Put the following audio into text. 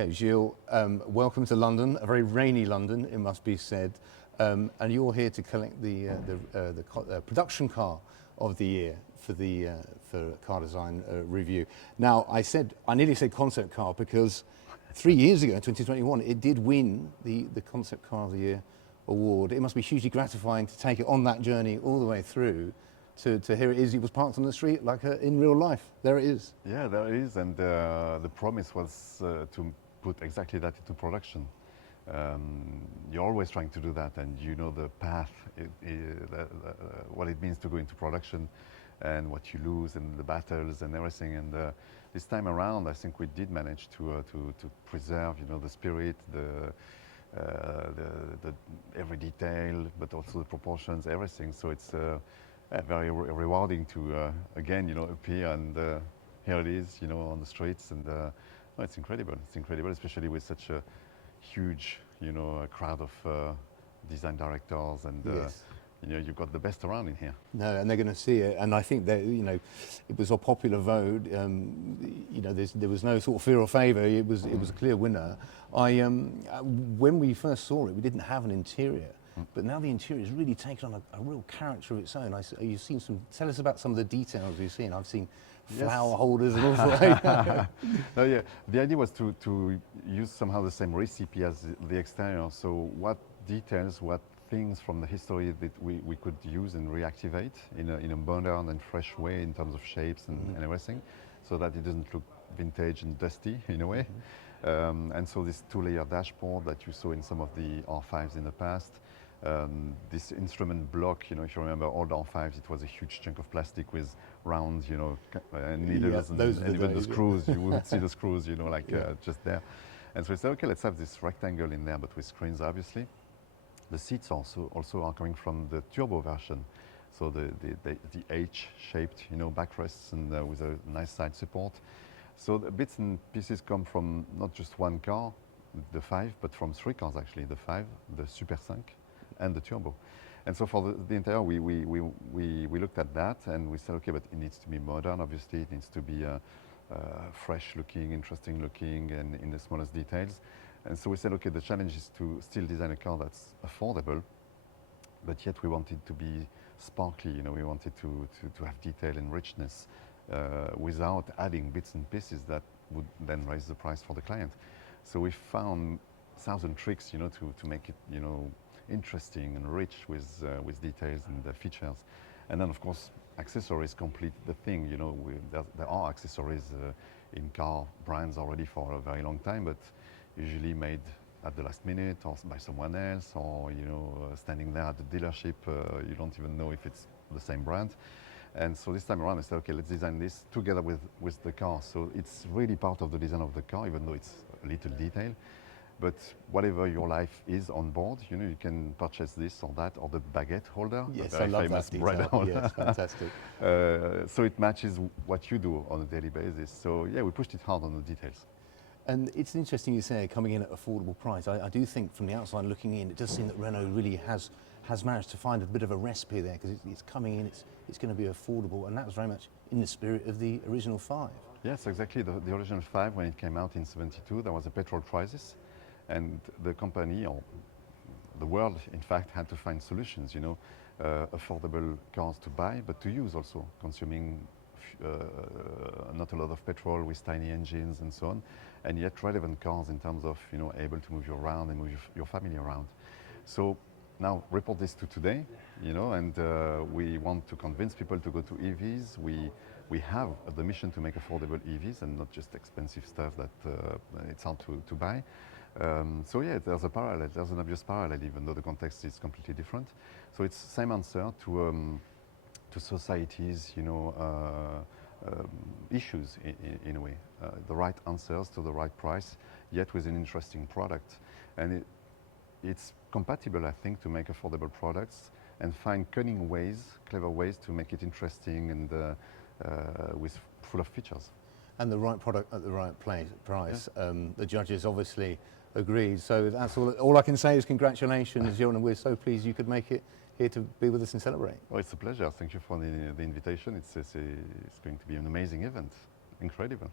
Okay, Gilles, welcome to London, a very rainy London, it must be said, and you're here to collect the production car of the year for Car Design Review. Now, I nearly said concept car because 3 years ago, in 2021, it did win the Concept Car of the Year award. It must be hugely gratifying to take it on that journey all the way through to here it is. It was parked on the street like in real life. There it is. Yeah, there it is, and the promise was to put exactly that into production. You're always trying to do that, and you know the path, what it means to go into production, and what you lose, and the battles and everything. And this time around, I think we did manage to preserve, the spirit, the every detail, but also the proportions, everything. So it's very rewarding to again, appear and here it is, on the streets, and no, it's incredible. It's incredible, especially with such a huge, crowd of design directors, and yes. You've got the best around in here. No, and they're going to see it, and I think that it was a popular vote. There was no sort of fear or favour. It was a clear winner. When we first saw it, we didn't have an interior, but now the interior has really taken on a real character of its own. You've seen tell us about some of the details you've seen. I've seen flower holders and all sorts. No, yeah. The idea was to use somehow the same recipe as the exterior. So what details, what things from the history that we could use and reactivate in a modern and fresh way in terms of shapes and everything, so that it doesn't look vintage and dusty in a way. And so this two-layer dashboard that you saw in some of the R5s in the past, this instrument block, if you remember old R5s, it was a huge chunk of plastic with rounds, and needles, and even the screws, you would see the screws, just there. And so we said, okay, let's have this rectangle in there, but with screens, obviously. The seats also are coming from the turbo version, so the H-shaped, backrests, and with a nice side support. So the bits and pieces come from not just one car, the 5, but from 3 cars actually, the 5, the Super 5, and the turbo. And so for the interior, we looked at that, and we said, okay, but it needs to be modern, obviously. It needs to be fresh looking, interesting looking, and in the smallest details. And so we said, okay, the challenge is to still design a car that's affordable, but yet we wanted to be sparkly, we wanted to have detail and richness without adding bits and pieces that would then raise the price for the client. So we found 1,000 tricks, to make it, interesting and rich with details and features. And then, of course, accessories complete the thing. There are accessories in car brands already for a very long time, but usually made at the last minute or by someone else, or standing there at the dealership, you don't even know if it's the same brand. And so this time around I said, okay, let's design this together with the car. So it's really part of the design of the car, even though it's a little detail. But whatever your life is on board, you can purchase this or that, or the baguette holder, yes, the very famous bread holder. Yes, fantastic. So it matches what you do on a daily basis. So yeah, we pushed it hard on the details. And it's interesting you say coming in at affordable price. I do think from the outside looking in, it does seem that Renault really has managed to find a bit of a recipe there, because it's coming in, it's going to be affordable, and that was very much in the spirit of the original 5. Yes, exactly. The original 5, when it came out in '72, there was a petrol crisis, and the company, or the world, in fact, had to find solutions, affordable cars to buy, but to use also, consuming not a lot of petrol with tiny engines and so on, and yet relevant cars in terms of able to move you around and move your family around. So now report this to today, and we want to convince people to go to EVs. We have the mission to make affordable EVs and not just expensive stuff that it's hard to buy. So yeah, there's a parallel. There's an obvious parallel, even though the context is completely different. So it's the same answer to society's, issues in a way. The right answers to the right price, yet with an interesting product. And it's compatible, I think, to make affordable products and find cunning ways, clever ways to make it interesting and with full of features. And the right product at the right price. Yeah. The judges obviously agreed. So that's all I can say is congratulations, Gilles, and we're so pleased you could make it here to be with us and celebrate. Well, it's a pleasure. Thank you for the invitation. It's going to be an amazing event. Incredible.